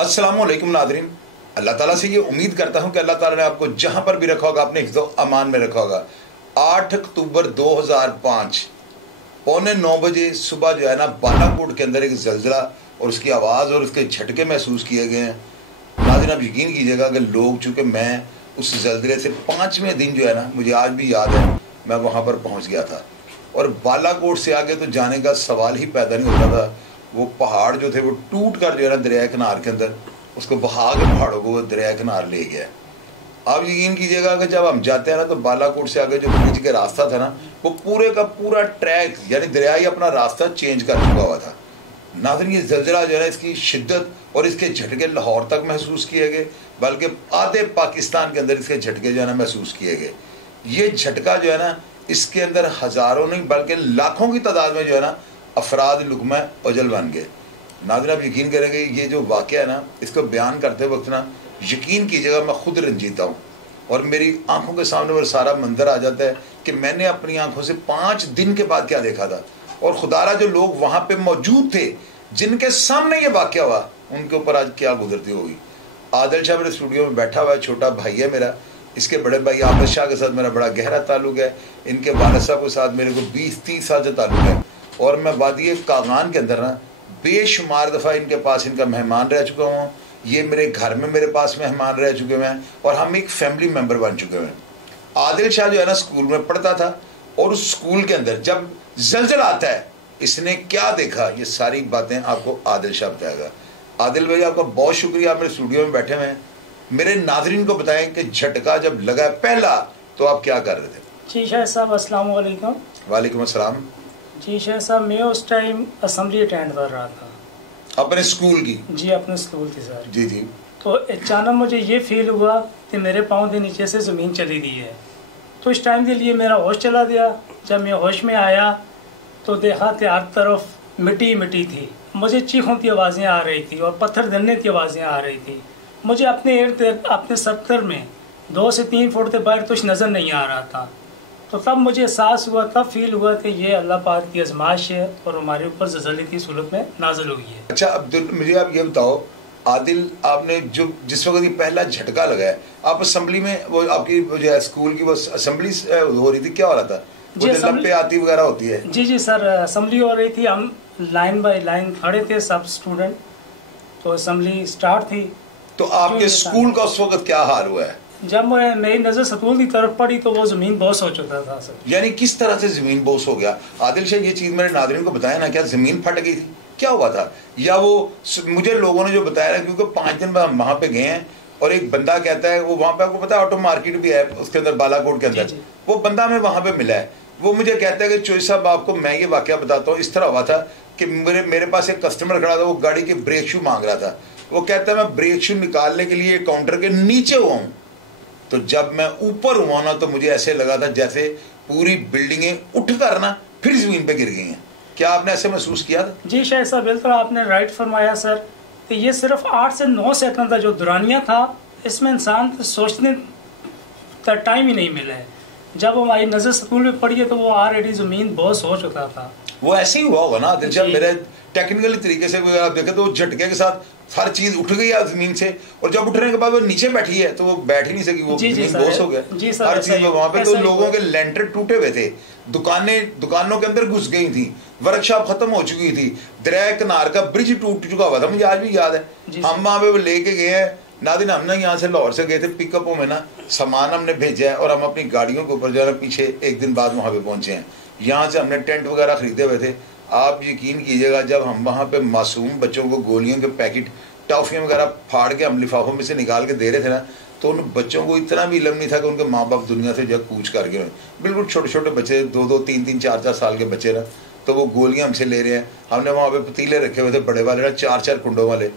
अस्सलामुअलैकुम नादरीन। अल्लाह ताला से ये उम्मीद करता हूँ कि अल्लाह ताला ने आपको जहाँ पर भी रखा होगा अपने हिफ्ज़ो अमान में रखा होगा। 8 अक्टूबर 2005 पौने 9 बजे सुबह जो है ना बालाकोट के अंदर एक ज़लज़ला और उसकी आवाज़ और उसके झटके महसूस किए गए हैं। नाज़रीन आप यकीन कीजिएगा कि लोग, चूँकि मैं उस ज़लज़ले से 5वें दिन जो है ना, मुझे आज भी याद है, मैं वहाँ पर पहुँच गया था और बालाकोट से आगे तो जाने का सवाल ही पैदा नहीं होता था। वो पहाड़ जो थे वो टूट कर जो है ना दरिया किनार के अंदर, उसको बहा के पहाड़ों को वो दरिया किनार ले गया। आप यकीन कीजिएगा कि जब हम जाते हैं ना तो बालाकोट से आगे जो ब्रिज का रास्ता था ना, वो पूरे का पूरा ट्रैक यानी दरिया ही अपना रास्ता चेंज कर चुका हुआ था। नाज़रीन ये ज़लज़ला जो है ना, इसकी शिद्दत और इसके झटके लाहौर तक महसूस किए गए, बल्कि आधे पाकिस्तान के अंदर इसके झटके जो है ना महसूस किए गए। ये झटका जो है ना, इसके अंदर हज़ारों नहीं बल्कि लाखों की तादाद में जो है ना अफराद लुक़मा अजल बन गए। नाज़रीन आप यकीन करेंगे, ये जो वाक़या है ना, इसको बयान करते वक्त ना यकीन कीजिएगा मैं खुद रंजीता हूँ और मेरी आंखों के सामने वो सारा मंजर आ जाता है कि मैंने अपनी आंखों से 5 दिन के बाद क्या देखा था। और खुदारा जो लोग वहाँ पे मौजूद थे, जिनके सामने ये वाक़या हुआ, उनके ऊपर आज क्या गुजरती होगी। आदिल शाह मेरे स्टूडियो में बैठा हुआ है, छोटा भाई है मेरा। इसके बड़े भाई आबिद शाह के साथ मेरा बड़ा गहरा ताल्लुक है। इनके वालिद साहब के साथ मेरे को 20-30 साल से ताल्लुक है और मैं वादी कागान के अंदर ना बेशुमार दफ़ा इनके पास इनका मेहमान रह चुका हूँ। ये मेरे घर में मेरे पास मेहमान रह चुके हैं और हम एक फैमिली मेम्बर बन चुके हैं। आदिल शाह जो है ना स्कूल में पढ़ता था और उस स्कूल के अंदर जब ज़लज़ला आता है, इसने क्या देखा, ये सारी बातें आपको आदिल शाह बताएगा। आदिल भाई आपका बहुत शुक्रिया, आप मेरे स्टूडियो में बैठे हुए हैं। मेरे नाज़रीन को बताएं कि झटका जब लगा पहला तो आप क्या कर रहे थे। जी शाह साहब अस्सलाम वालेकुम। वालेकुम अस्सलाम। जी शाह साहब मैं उस टाइम असम्बली अटेंड कर रहा था अपने स्कूल की। जी अपने स्कूल की सर। जी जी। तो अचानक मुझे ये फील हुआ कि मेरे पाँव के नीचे से ज़मीन चली गई है। तो इस टाइम के लिए मेरा होश चला गया। जब मैं होश में आया तो देखा कि हर तरफ मिट्टी मिट्टी थी। मुझे चीखों की आवाज़ें आ रही थी और पत्थर गिरने की आवाज़ें आ रही थी। मुझे अपने इर्द अपने सत्तर में 2 से 3 फुट के बाहर कुछ नज़र नहीं आ रहा था। तो तब मुझे एहसास हुआ, तब फील हुआ कि ये अल्लाह पाक की आजमाइश है और हमारे ऊपर ज़लज़ले की सूरत में नाज़िल हुई है। अच्छा अब्दुल, मुझे आप ये बताओ, आदिल आपने जो जिस वक्त ये पहला झटका लगा है, आप असेंबली में, वो आपकी जो है स्कूल की वो असेंबली हो रही थी, क्या हो रहा था? वो जो लंपे आती वगैरह होती है। जी जी सर, असेंबली हो रही थी। हम लाइन बाय लाइन खड़े थे सब स्टूडेंट, तो असेंबली स्टार्ट थी। तो आपके स्कूल का उस वक्त क्या हाल हुआ है? जब मेरी नज़र स्कूल की तरफ पड़ी तो वो ज़मीन बोस हो चुका था सर। यानी किस तरह से ज़मीन बोस हो गया? आदिल शाह ये चीज़ मेरे नाज़रीन को बताया ना, क्या ज़मीन फट गई थी, क्या हुआ था? या वो मुझे लोगों ने जो बताया ना, क्योंकि 5 दिन बाद हम वहाँ पे गए हैं और एक बंदा कहता है, वो वहाँ पे आपको पता है ऑटो मार्केट भी है उसके अंदर बालाकोट के अंदर, वो बंदा हमें वहाँ पे मिला है। वो मुझे कहता है कि चोई साहब आपको मैं ये वाक़या बताता हूँ, इस तरह हुआ था कि मेरे पास एक कस्टमर खड़ा था, वो गाड़ी के ब्रेक शू मांग रहा था। वो कहता है मैं ब्रेक शू निकालने के लिए काउंटर के नीचे हुआ हूँ, तो जब मैं ऊपर हुआ ना तो मुझे ऐसे लगा था जैसे पूरी बिल्डिंगें उठकर ना फिर ज़मीन पे गिर गई हैं। क्या आपने ऐसे महसूस किया था? जी शायद साहब बिल्कुल आपने राइट फरमाया सर। तो ये सिर्फ 8 से 9 सेकंड का जो दुरानिया था, इसमें इंसान सोचने का टाइम ही नहीं मिला है। जब हमारी नज़र स्कूल में पड़ी है तो वो ऑलरेडी ज़मीन बहुत हो चुका था। वो ऐसे ही हुआ होगा ना जब मेरे टेक्निकली तरीके से अगर आप देखें तो झटके के साथ हर चीज उठ गई है जमीन से, और जब उठने के बाद वो नीचे बैठी है तो वो बैठ ही नहीं सकी, वो जमीन बोस हो गया हर चीज। वहां पे तो लोगों के लेंटर टूटे हुए थे, दुकानों के अंदर घुस गई थी, वर्कशॉप खत्म हो चुकी थी, दरिया किनार का ब्रिज टूट चुका हुआ था, मुझे आज भी याद है। हम वहां पे लेके गए हैं नादिन, हमने यहाँ से लाहौर से गए थे, पिकअपों में ना सामान हमने भेजा है और हम अपनी गाड़ियों के ऊपर जो है पीछे 1 दिन बाद वहाँ पे पहुंचे हैं। यहाँ से हमने टेंट वगैरह खरीदे हुए थे। आप यकीन कीजिएगा जब हम वहाँ पे मासूम बच्चों को गोलियों के पैकेट, टॉफियाँ वगैरह फाड़ के हम लिफाफों में से निकाल के दे रहे थे ना, तो उन बच्चों को इतना भी इल्म नहीं था कि उनके माँ बाप दुनिया से जब कूच कर गए। बिल्कुल छोटे छोटे बच्चे, 2-2, 3-3, 4-4 साल के बच्चे ना, तो वो गोलियाँ हमसे ले रहे हैं। हमने वहाँ पे पतीले रखे हुए थे बड़े वाले ना, 4-4 कुंडों वाले,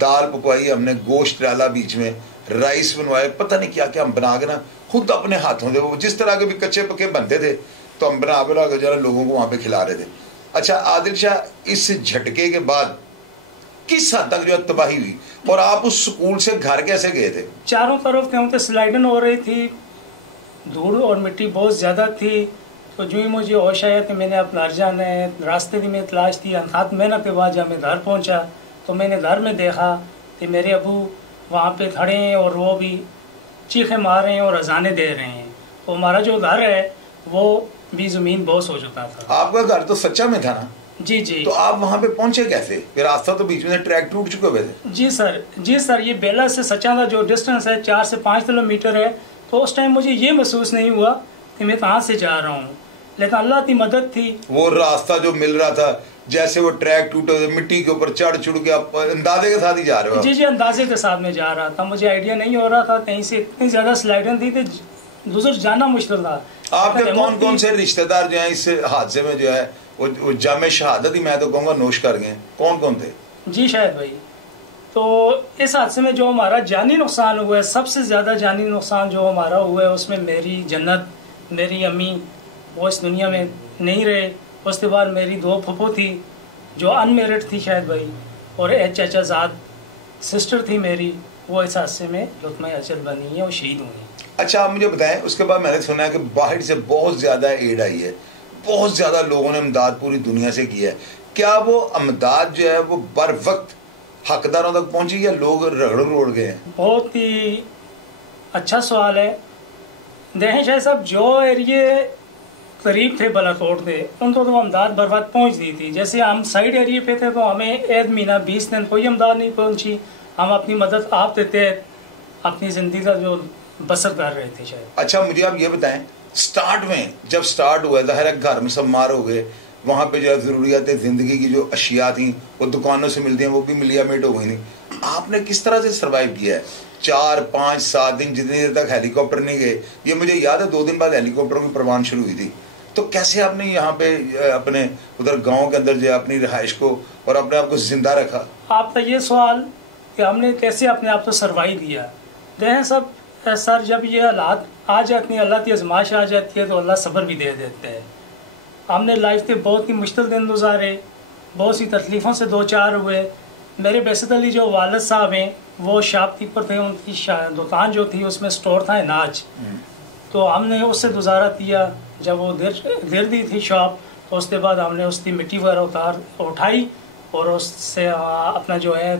दाल पकवाई हमने, गोश्त डाला बीच में, राइस बनवाए, पता नहीं क्या क्या हम बना के ना खुद अपने हाथों से, वो जिस तरह के भी कच्चे पक्के बनते थे तो हम बना के जरा लोगों को वहाँ पे खिला रहे थे। अच्छा आदिल शाह, इस झटके के बाद किस हद तक जो तबाही हुई और आप उस स्कूल से घर कैसे गए थे? चारों तरफ क्योंकि स्लाइडिंग हो रही थी, धूल और मिट्टी बहुत ज़्यादा थी। तो जो ही मुझे होश आया कि मैंने अपना घर जाना है, रास्ते की मैं तलाश थी, हाथ मेहनत के बाद जब मैं घर पहुँचा तो मैंने घर में देखा कि मेरे अबू वहाँ पे खड़े हैं और वो भी चीखें मार रहे हैं और अजाने दे रहे हैं। तो हमारा जो घर है वो भी ज़मीन बोस हो चुका था। आपका घर तो सच्चा में था ना? जी जी। तो आप वहाँ पे पहुँचे कैसे? फिर रास्ता तो बीच में ट्रैक टूट चुके हुए थे। जी सर, ये बेला से सच्चा का जो डिस्टेंस है 4 से 5 किलोमीटर है। तो उस टाइम मुझे ये महसूस नहीं हुआ कि मैं कहाँ से जा रहा हूँ, लेकिन अल्लाह की मदद थी। वो रास्ता जो मिल रहा था, जैसे वो ट्रैक टूटे मिट्टी के ऊपर चढ़ के आप अंदाजे के साथ ही जा रहे हो? जी, अंदाजे के साथ में जा रहा था। मुझे आइडिया नहीं हो रहा था, कहीं से इतनी ज़्यादा स्लाइडें थी कि गुजर जाना मुश्किल था। आपके कौन से रिश्तेदार जो हैं इस हादसे में जो है वो जामे शहादत ही मैं तो कहूँगा नोश कर गए? कौन थे? जी शायद भाई। तो इस हादसे में जो हमारा जानी नुकसान हुआ है, सबसे ज़्यादा जानी नुकसान जो हमारा हुआ है, उसमें मेरी जन्नत, मेरी अम्मी वो इस दुनिया में नहीं रहे। उसके बाद मेरी 2 फुफो थी जो अनमेरिड थी शायद भाई, और एक चाचाजाद सिस्टर थी मेरी, वो इस हादसे में लुत्फ़ अजल बनी है और शहीद हुई। अच्छा, आप मुझे बताएं, उसके बाद मैंने सुना है कि बाहर से बहुत ज़्यादा एड आई है, बहुत ज़्यादा लोगों ने इमदाद पूरी दुनिया से की है। क्या वो इमदाद जो है वो बर वक्त हकदारों तक पहुंची या लोग रगड़ रोड़ गए हैं? बहुत ही अच्छा सवाल है। देखें शायद साहब, जो एरिए करीब थे बालाकोट थे उनको तो इमदाद बर वक्त पहुँच दी थी। जैसे हम साइड एरिए पे थे तो हमें एक महीना 20 दिन कोई इमदाद नहीं पहुँची। हम अपनी मदद आप देते, अपनी ज़िंदगी का जो बसर कर रहे थे शायद। अच्छा, मुझे आप ये बताएं, स्टार्ट में जब स्टार्ट हुआ ज़ाहिर है घर में सब मार हो गए, वहाँ पे जो ज़रूरियात ज़िंदगी की जो अशिया थी वो दुकानों से मिलती हैं, वो भी मिलियामेट हो गई नहीं। आपने किस तरह से सर्वाइव किया है? 4, 5, 7 दिन जितनी देर तक हेलीकॉप्टर नहीं गए, ये मुझे याद है 2 दिन बाद हेलीकॉप्टरों की परवान शुरू हुई थी। तो कैसे आपने यहाँ पे अपने उधर गाँव के अंदर जो अपनी रिहाइश को और अपने आप को जिंदा रखा? आपका ये सवाल कि हमने कैसे अपने आप को सर्वाइव किया, देखें सब सर, जब ये हालात आ जाती हैं, अल्लाह की आजमाइश आ जाती है तो अल्लाह सब्र भी दे देते हैं। हमने लाइफ के बहुत ही मुश्किल दिन गुजारे, बहुत सी तकलीफ़ों से 2-4 हुए। मेरे बेसिकली जो वालिद साहब हैं वो शॉपकीपर थे, उनकी दुकान जो थी उसमें स्टोर था अनाज, तो हमने उससे गुजारा किया। जब वो गिर दी थी शॉप तो उसके बाद हमने उसकी मिट्टी वगैरह उठाई और उससे अपना जो है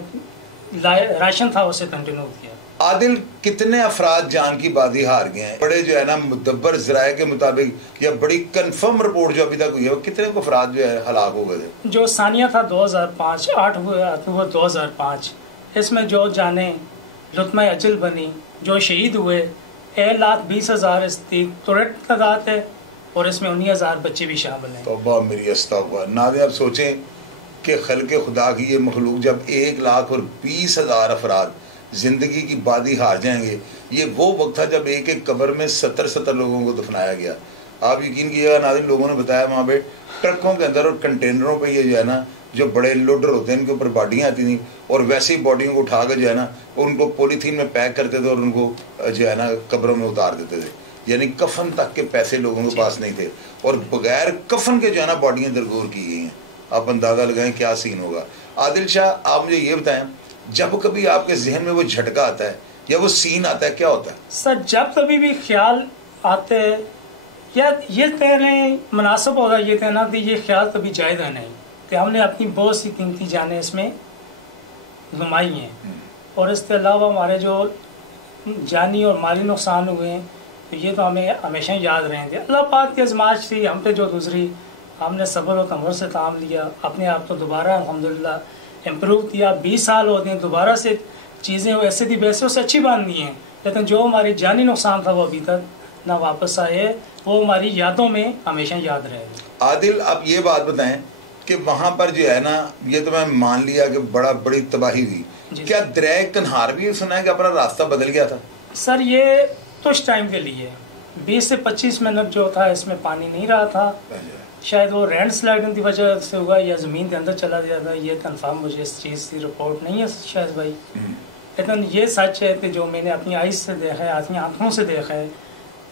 राशन था उससे कंटिन्यू किया। आदिल, कितने अफराद जान की बाजी हार गए हैं? बड़े जो है ना मुदब्बर ज़राए के मुताबिक या बड़ी कंफर्म रिपोर्ट जो अभी तक हुई है, वो कितने को अफराद जो है हलाक हो गए थे? जो सानिया था 2005, 8 अक्टूबर 2005, इसमें जो जाने लुत्फ़ अजल बनी, जो शहीद हुए 1,20,000 इसकी तुरंत तादाद है और इसमें 19,000 बच्चे भी शामिल हैं। तौबा मेरी अस्तग़फ़िरुल्लाह। नाज़रीन, आप सोचें कि खल्क़े खुदा की ये मखलूक जब 1,20,000 अफराद ज़िंदगी की बाजी हार जाएंगे, ये वो वक्त था जब एक एक कब्र में 70 लोगों को दफनाया गया। आप यकीन कीजिएगा नाज़रीन, लोगों ने बताया वहाँ पे ट्रकों के अंदर और कंटेनरों पे ये जो है ना, जो बड़े लोडर होते हैं इनके ऊपर बॉडियाँ आती थी और वैसे ही बॉडियों को उठा कर जो है ना उनको पॉलीथीन में पैक करते थे और उनको जो है ना कब्रों में उतार देते थे। यानी कफन तक के पैसे लोगों के पास नहीं थे और बगैर कफन के जो है ना बॉडियाँ दरगोर की गई हैं। आप अंदाज़ा लगाएं क्या सीन होगा। आदिल शाह, आप मुझे ये बताएं, जब कभी आपके जहन में वो झटका आता है या वो सीन आता है, क्या होता है? सर, जब कभी भी ख्याल आते हैं या ये कह रहे हैं, मुनासिब होगा ये कहना कि ये ख्याल कभी जायज़ है नहीं कि हमने अपनी बहुत सी कीमती जानें इसमें नुमाई हैं और इसके अलावा हमारे जो जानी और माली नुकसान हुए हैं तो ये तो हमें हमेशा याद रहेंगे। अल्लाह पाक की आज़माइश थी हम पे जो गुजरी, हमने सब्र और तमर से काम लिया, अपने आप को दोबारा अल्हम्दुलिल्लाह इम्प्रूव किया। 20 साल हो गए, दोबारा से चीज़ें वैसे थी वैसे उससे अच्छी बांधनी हैं, लेकिन जो हमारी जानी नुकसान था वो अभी तक ना वापस आए, वो हमारी यादों में हमेशा याद रहेगी। आदिल, आप ये बात बताएं कि वहाँ पर जो है ना, ये तो मैं मान लिया कि बड़ी तबाही हुई, क्या दरिया कन्हार भी सुना है कि अपना रास्ता बदल गया था? सर, ये तो उस टाइम के लिए 20 से 25 मिनट जो था इसमें पानी नहीं रहा था। शायद वो लैंड स्लाइडिंग की वजह से हुआ या ज़मीन के अंदर चला गया था, ये कंफर्म मुझे इस चीज़ की रिपोर्ट नहीं है शायद भाई, लेकिन ये सच है कि जो मैंने अपनी आइज़ से देखा है, अपनी आँखों से देखा है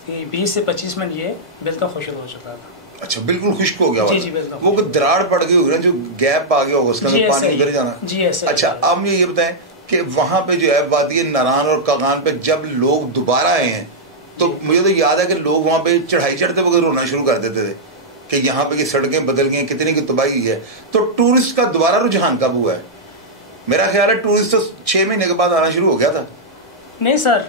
कि 20 से 25 मिनट ये बिल्कुल खुश्क हो चुका था। अच्छा, बिल्कुल खुश्क हो गया? जी जी, बिल्कुल। वो दरार पड़ गई होगी ना, जो गैप आ गया होगा उसका पानी उधर जाना। जी ऐसे। अच्छा, अब मुझे ये बताएं कि वहाँ पे जो है वादी नारान और कागान पे जब लोग दोबारा आए हैं तो मुझे तो याद है कि लोग वहाँ पे चढ़ाई चढ़ते वगैरह रोना शुरू कर देते थे कि यहाँ पे की सड़कें बदल गई, कितनी की तबाही है। तो टूरिस्ट का दोबारा रुझान कब हुआ है? मेरा ख्याल है टूरिस्ट तो 6 महीने के बाद आना शुरू हो गया था। नहीं सर,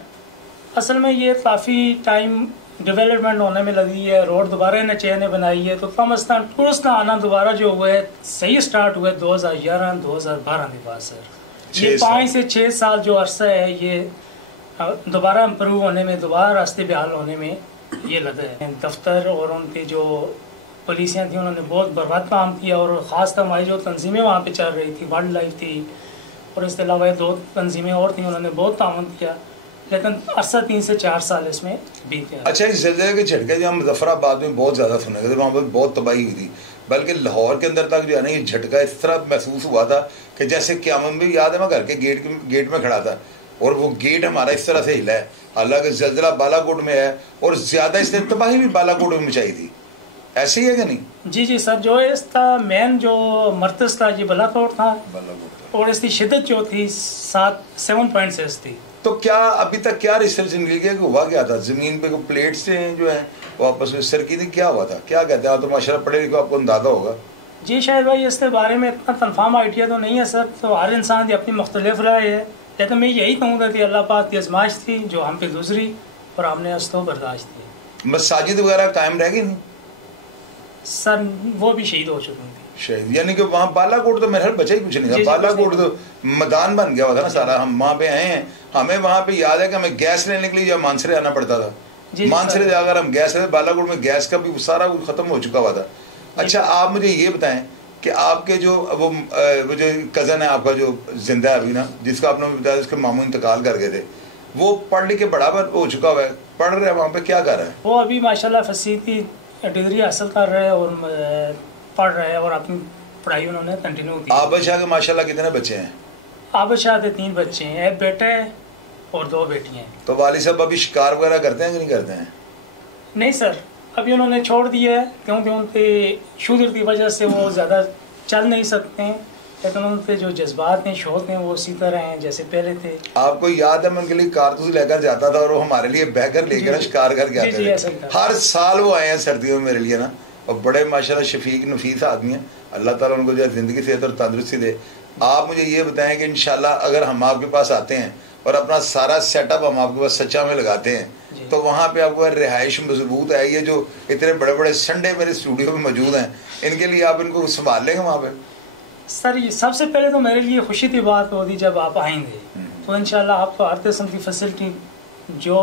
असल में ये काफ़ी टाइम डेवलपमेंट होने में लगी है, रोड दोबारा इन्हें चेयर ने बनाई है, तो कम अज़ कम टूरिस्ट का आना दोबारा जो हुआ है सही स्टार्ट हुआ है 2011-2012 के बाद सर। ये 5 से 6 साल जो अरसा है ये दोबारा इम्प्रूव होने में, दोबारा रास्ते बहाल होने में ये लगा है। दफ्तर और उनकी जो पुलिसियाँ थी उन्होंने बहुत बर्बाद काम किया, और ख़ासतौर हमारी जो तंजीमें वहाँ पे चल रही थी, वाइल्ड लाइफ थी और इसके अलावा 2 तंजीमें और थी, उन्होंने बहुत ताउन किया, लेकिन अरसा 3 से 4 साल इसमें बीत गया। अच्छा, इस ज़लज़ले के झटके जो हम मुज़फ़्फ़राबाद में बहुत ज़्यादा सुने थे, वहाँ पर बहुत तबाही हुई थी, बल्कि लाहौर के अंदर तक जो है ना ये झटका इस तरह महसूस हुआ था कि जैसे क़यामत में, याद है मैं घर के गेट में खड़ा था और वो गेट हमारा इस तरह से हिला है। हालांकि ज़लज़ला बालाकोट में है और ज़्यादा इसने तबाही भी बालाकोट में मचाई थी, ऐसे ही है कि नहीं? जी जी सर, जो इसका मेन जो मरकज़ था ये बालाकोट था, और इसकी शिद्दत जो थी 7.6 थी। तो क्या अभी तक क्या रिसर्च निकल गया कि हुआ क्या था? ज़मीन पे प्लेट्स जो हैं वो आपस में सर की थी, क्या हुआ था, क्या कहते हैं? आप तो माशाल्लाह पढ़े लिखे, आपको अंदाज़ा होगा। जी शायद भाई इसके बारे में इतना कन्फर्म आइडिया तो नहीं है सर, तो हर इंसान की अपनी मुख्तलिफ राय है, लेकिन मैं यही कहूँगा कि अल्लाह पाक की आजमाइश थी जो हम पे गुजरी और हमने उसको बर्दाश्त की। मसाजिद वगैरह कायम रह गई नहीं सर? वो भी शहीद हो चुकी थी। शहीद यानी कि वहाँ बालाकोट तो मेरे ख्याल बचा ही कुछ नहीं था। बालाकोट तो मैदान बन गया हुआ था ना सारा। हम वहाँ पे आए हैं, हमें वहाँ पे याद है कि हमें गैस लेने के लिए मानसरे आना पड़ता था। मानसरे जाकर हम गैस ले, बालाकोट में गैस का भी सारा खत्म हो चुका हुआ था। अच्छा, आप मुझे ये बताएं कि आपके जो वो जो कज़न है आपका जो जिंदा है अभी ना, जिसका आपने बताया उसके मामू इंतकाल कर गए थे, वो पढ़ लिख के बराबर हो चुका हुआ है, पढ़ रहे हैं वहाँ पे, क्या कर रहा है वो? अभी माशाल्लाह फसीती डिग्री हासिल कर रहे हैं और पढ़ रहे हैं और अपनी पढ़ाई उन्होंने कंटिन्यू की। आबद शाह के माशाल्लाह कितने बच्चे हैं? आबद शाह के 3 बच्चे हैं, एक बेटे और 2 बेटियाँ हैं। तो वालिद साहब अभी शिकार वगैरह करते हैं कि नहीं करते हैं? नहीं सर, अभी उन्होंने छोड़ दिया है क्योंकि उनके शुगर की वजह से वो ज़्यादा चल नहीं सकते हैं, लेकिन उनके जो जज्बात हैं, शौक हैं, वो उसी तरह हैं जैसे पहले थे। आपको याद है मैं उनके लिए कारतूस लेकर जाता था और वो हमारे लिए बहकर लेकर शिकार करके आते थे। हर साल वो आए हैं सर्दियों में मेरे लिए ना, और बड़े माशाल्लाह शफीक नफीस आदमी हैं। अल्लाह ताला उनको जो है ज़िंदगी सेहत और तंदुरुस्ती दे। आप मुझे ये बताएं कि इंशाल्लाह अगर हम आपके पास आते हैं और अपना सारा सेटअप हम आपके पास सच्चा में लगाते हैं, तो वहाँ पे आपको रिहाइश मजबूत है। ये जो इतने बड़े बड़े संडे मेरे स्टूडियो में मौजूद हैं, इनके लिए आप इनको संभाल लेंगे वहाँ पे? सर ये सबसे पहले तो मेरे लिए खुशी की बात होगी जब आप आएंगे, तो इंशाल्लाह आपको हर किस्म की फैसिलिटी जो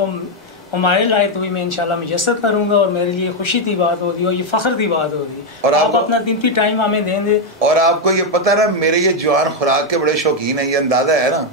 हमारे लायक हुई मैं इंशाल्लाह मुयस्सर करूँगा, और मेरे लिए खुशी की बात होगी और ये फ़ख्र की बात होगी। और आप अपना कीमती टाइम हमें देंगे। और आपको ये पता है ना, मेरे ये जवान खुराक के बड़े शौकीन है, ये अंदाज़ा है ना?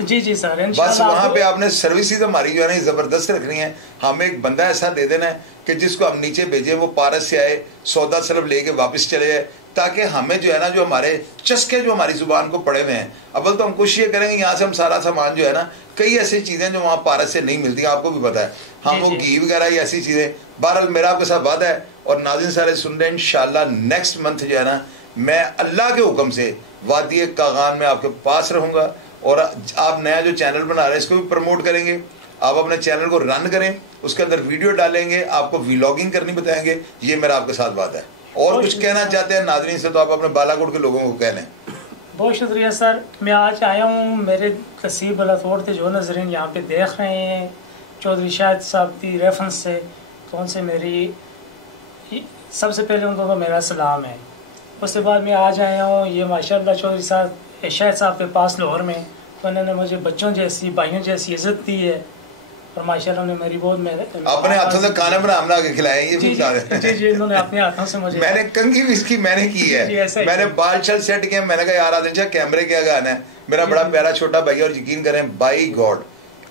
जी जी सर, बस वहाँ पे आपने सर्विसेज हमारी जो है ना ज़बरदस्त रखनी है। हमें एक बंदा ऐसा दे देना है कि जिसको हम नीचे भेजें, वो पारस से आए, सौदा सिर्फ लेके वापस चले जाए, ताकि हमें जो है ना, जो हमारे चस्के जो हमारी ज़ुबान को पड़े हुए हैं, अव्वल तो हम कोशिश ये करेंगे यहाँ से हम सारा सामान जो है ना, कई ऐसी चीज़ें जो वहाँ पारस से नहीं मिलती, आपको भी पता है, हम वो घी वगैरह ऐसी चीज़ें। बहरहाल मेरा आपके साथ वादा है, और नाज़रीन सारे सुन रहे हैं, इंशाल्लाह नेक्स्ट मंथ जो है ना, मैं अल्लाह के हुक्म से वादी कागान में आपके पास रहूँगा। और आप नया जो चैनल बना रहे हैं इसको भी प्रमोट करेंगे। आप अपने चैनल को रन करें, उसके अंदर वीडियो डालेंगे, आपको व्लॉगिंग करनी बताएंगे, ये मेरा आपके साथ बात है। और कुछ कहना चाहते हैं नाज़रीन से तो आप अपने बालाकोट के लोगों को कह लें। बहुत शुक्रिया सर, मैं आज आया हूँ, मेरे तहसील बालाकोट के जो नज़रीन यहाँ पे देख रहे हैं चौधरी शाहिद साहब की रेफरेंस से, तो उनसे मेरी सबसे पहले उनको तो मेरा सलाम है। उसके बाद मैं आज आया हूँ ये माशाल्लाह चौधरी साहब शाहिद साहब के पास लाहौर में, तो उन्होंने मुझे बच्चों जैसी, भाइयों जैसी इज्जत दी है, और माशाल्लाह ने मेरी बहुत अपने हाथों से खाना बना के खिलाए। ये जी जी, इन्होंने अपने हाथों से मुझे, मैंने कंघी भी इसकी मैंने की है, मैंने बाल छल सेट किए, मैंने कहा यार आदिल शाह कैमरे के आगे आना है, मेरा बड़ा प्यारा छोटा भाई, और यकीन करें बाई गॉड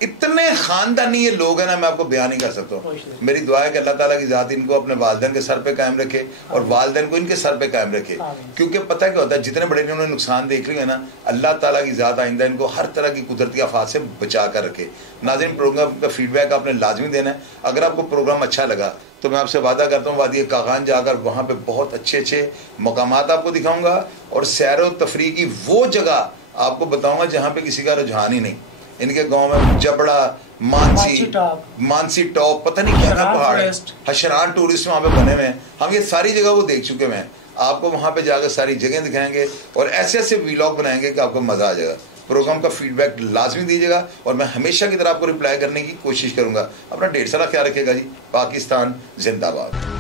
इतने खानदानी ये लोग हैं ना, मैं आपको बयान नहीं कर सकता हूँ। मेरी दुआ है कि अल्लाह ताला की ज़ात इनको अपने वालिदैन के सर पे कायम रखे और वालिदैन को इनके सर पे कायम रखे, क्योंकि पता क्या होता है, जितने बड़े इन्होंने नुकसान देख लिए ना, अल्लाह ताला की ज़ात आइंदा इनको हर तरह की कुदरती आफात से बचा कर रखे। नाज़रीन, प्रोग्राम का फीडबैक आपने लाजमी देना है। अगर आपको प्रोग्राम अच्छा लगा तो मैं आपसे वादा करता हूँ वादी कागान जाकर वहाँ पर बहुत अच्छे अच्छे मकामात आपको दिखाऊँगा, और सैर व तफरीह की वो जगह आपको बताऊँगा जहाँ पर किसी का रुझान ही नहीं। इनके गांव में जबड़ा, मानसी टॉप, पता नहीं क्या क्या पहाड़ है, हशरान टूरिस्ट वहाँ पे बने हुए हैं। हम ये सारी जगह वो देख चुके हैं। आपको वहाँ पे जाकर सारी जगह दिखाएंगे और ऐसे ऐसे व्लॉग बनाएंगे कि आपको मज़ा आ जाएगा। प्रोग्राम का फीडबैक लाजमी दीजिएगा और मैं हमेशा की तरह आपको रिप्लाई करने की कोशिश करूँगा। अपना ढेर सारा ख्याल रखिएगा जी। पाकिस्तान जिंदाबाद।